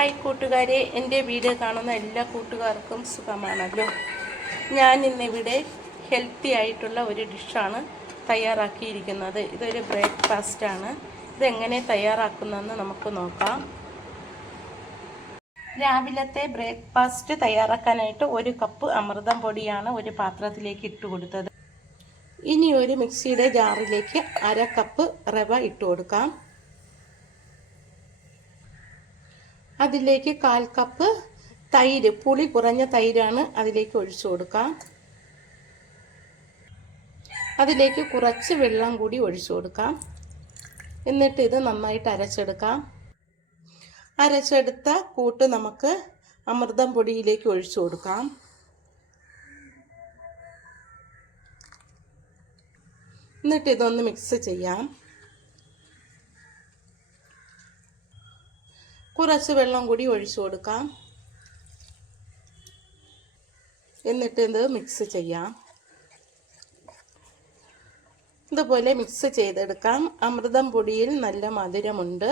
Hi കൂട്ടുകാരെ, എൻ്റെ video കാണുന്ന എല്ലാ കൂട്ടുകാർക്കും സുഖമാണല്ലോ. ഞാൻ ഇന്നിവിടെ ഹെൽത്തി ആയിട്ടുള്ള ഒരു ഡിഷാണ് തയ്യാറാക്കിയിരിക്കുന്നത്. ഇതൊരു ബ്രേക്ക്ഫാസ്റ്റാണ്. ഇതെങ്ങനെ തയ്യാറാക്കുന്നതെന്ന് നമുക്ക് നോക്കാം. രാവിലത്തെ ബ്രേക്ക്ഫാസ്റ്റ് തയ്യാറാക്കാനായിട്ട് 1 കപ്പ് അമൃതം പൊടിയാണ് ഒരു പാത്രത്തിലേക്ക് ഇട്ട് കൊടുത്തത്. ഇനി ഒരു മിക്സിയുടെ ജാറിലേക്ക് 1/2 കപ്പ് റവ ഇട്ട് കൊടുക്കാം. അതിലേക്ക് 1/4 കപ്പ് തൈര്, പുളി കുറഞ്ഞ തൈരാണ് അതിലേക്ക് ഒഴിച്ചു കൊടുക്കാം. അതിലേക്ക് കുറച്ച് വെള്ളം കൂടി ഒഴിച്ചു കൊടുക്കാം. എന്നിട്ട് ഇത് നന്നായിട്ട് അരച്ചെടുക്കാം. അരച്ചെടുത്ത കൂട്ട് നമുക്ക് അമൃതം പൊടിയിലേക്ക് ഒഴിച്ചു കൊടുക്കാം. എന്നിട്ട് ഇതൊന്ന് മിക്സ് ചെയ്യാം. കുറച്ച് വെള്ളം കൂടി ഒഴിച്ചു കൊടുക്കാം. എന്നിട്ട് ഇത് മിക്സ് ചെയ്യാം. ഇതുപോലെ മിക്സ് ചെയ്തെടുക്കാം. അമൃതം പൊടിയിൽ നല്ല മധുരമുണ്ട്.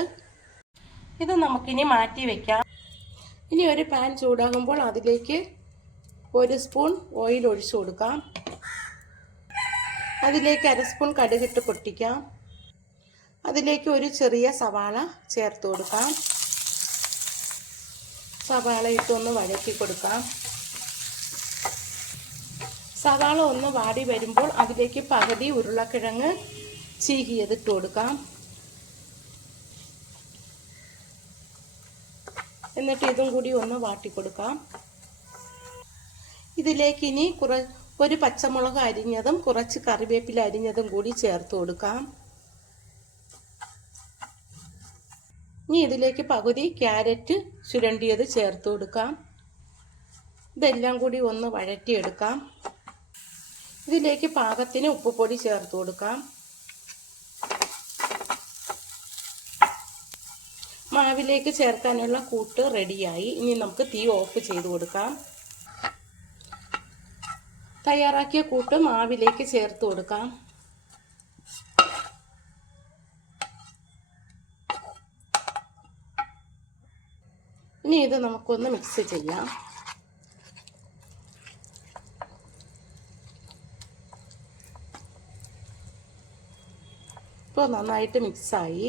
ഇത് നമുക്കിനി മാറ്റി വയ്ക്കാം. ഇനി ഒരു പാൻ ചൂടാകുമ്പോൾ അതിലേക്ക് 1 സ്പൂൺ ഓയിൽ ഒഴിച്ചു കൊടുക്കാം. അതിലേക്ക് 1/2 സ്പൂൺ കടുകിട്ട് പൊട്ടിക്കാം. അതിലേക്ക് ഒരു ചെറിയ സവാള ചേർത്ത് കൊടുക്കാം. സവാള ഇട്ടൊന്ന് വഴറ്റി കൊടുക്കാം. സവാള ഒന്ന് വാടി വരുമ്പോൾ അതിലേക്ക് പകുതി ഉരുളക്കിഴങ്ങ് ചീകിയതിട്ട് കൊടുക്കാം. എന്നിട്ട് ഇതും കൂടി ഒന്ന് വാട്ടി കൊടുക്കാം. ഇതിലേക്ക് ഇനി ഒരു പച്ചമുളക് അരിഞ്ഞതും കുറച്ച് കറിവേപ്പില അരിഞ്ഞതും കൂടി ചേർത്ത് കൊടുക്കാം. ഇനി ഇതിലേക്ക് പകുതി ക്യാരറ്റ് ചുരണ്ടിയത് ചേർത്ത് കൊടുക്കാം. ഇതെല്ലാം കൂടി ഒന്ന് വഴറ്റിയെടുക്കാം. ഇതിലേക്ക് പാകത്തിന് ഉപ്പുപൊടി ചേർത്ത് കൊടുക്കാം. മാവിലേക്ക് ചേർക്കാനുള്ള കൂട്ട് റെഡിയായി. ഇനി നമുക്ക് തീ ഓഫ് ചെയ്ത് കൊടുക്കാം. തയ്യാറാക്കിയ കൂട്ട് മാവിലേക്ക് ചേർത്ത് കൊടുക്കാം. ഇനി ഇത് നമുക്കൊന്ന് മിക്സ് ചെയ്യാം. ഇപ്പോൾ നന്നായിട്ട് മിക്സായി.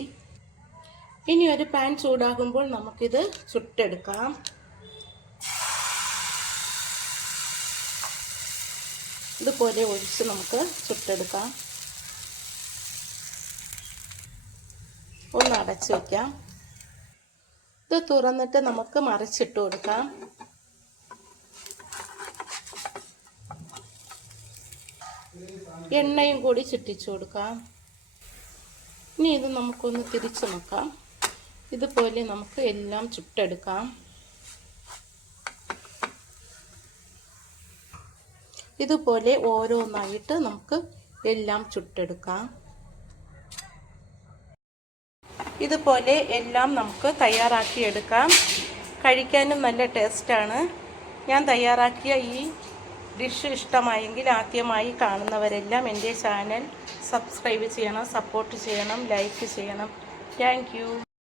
ഇനി ഒരു പാൻ ചൂടാകുമ്പോൾ നമുക്കിത് ചുട്ടെടുക്കാം. ഇതുപോലെ ഒഴിച്ച് നമുക്ക് ചുട്ടെടുക്കാം. ഒന്ന് അടച്ചു വയ്ക്കാം. ഇത് തുറന്നിട്ട് നമുക്ക് മറിച്ചിട്ട് കൊടുക്കാം. എണ്ണയും കൂടി ചുറ്റിച്ചു കൊടുക്കാം. ഇനി ഇത് നമുക്കൊന്ന് തിരിച്ചു നോക്കാം. ഇതുപോലെ നമുക്ക് എല്ലാം ചുട്ടെടുക്കാം. ഇതുപോലെ ഓരോന്നായിട്ട് നമുക്ക് എല്ലാം ചുട്ടെടുക്കാം. ഇതുപോലെ എല്ലാം നമുക്ക് തയ്യാറാക്കിയെടുക്കാം. കഴിക്കാനും നല്ല ടേസ്റ്റാണ്. ഞാൻ തയ്യാറാക്കിയ ഈ ഡിഷ് ഇഷ്ടമായെങ്കിൽ ആദ്യമായി കാണുന്നവരെല്ലാം എൻ്റെ ചാനൽ സബ്സ്ക്രൈബ് ചെയ്യണം, സപ്പോർട്ട് ചെയ്യണം, ലൈക്ക് ചെയ്യണം. Thank you.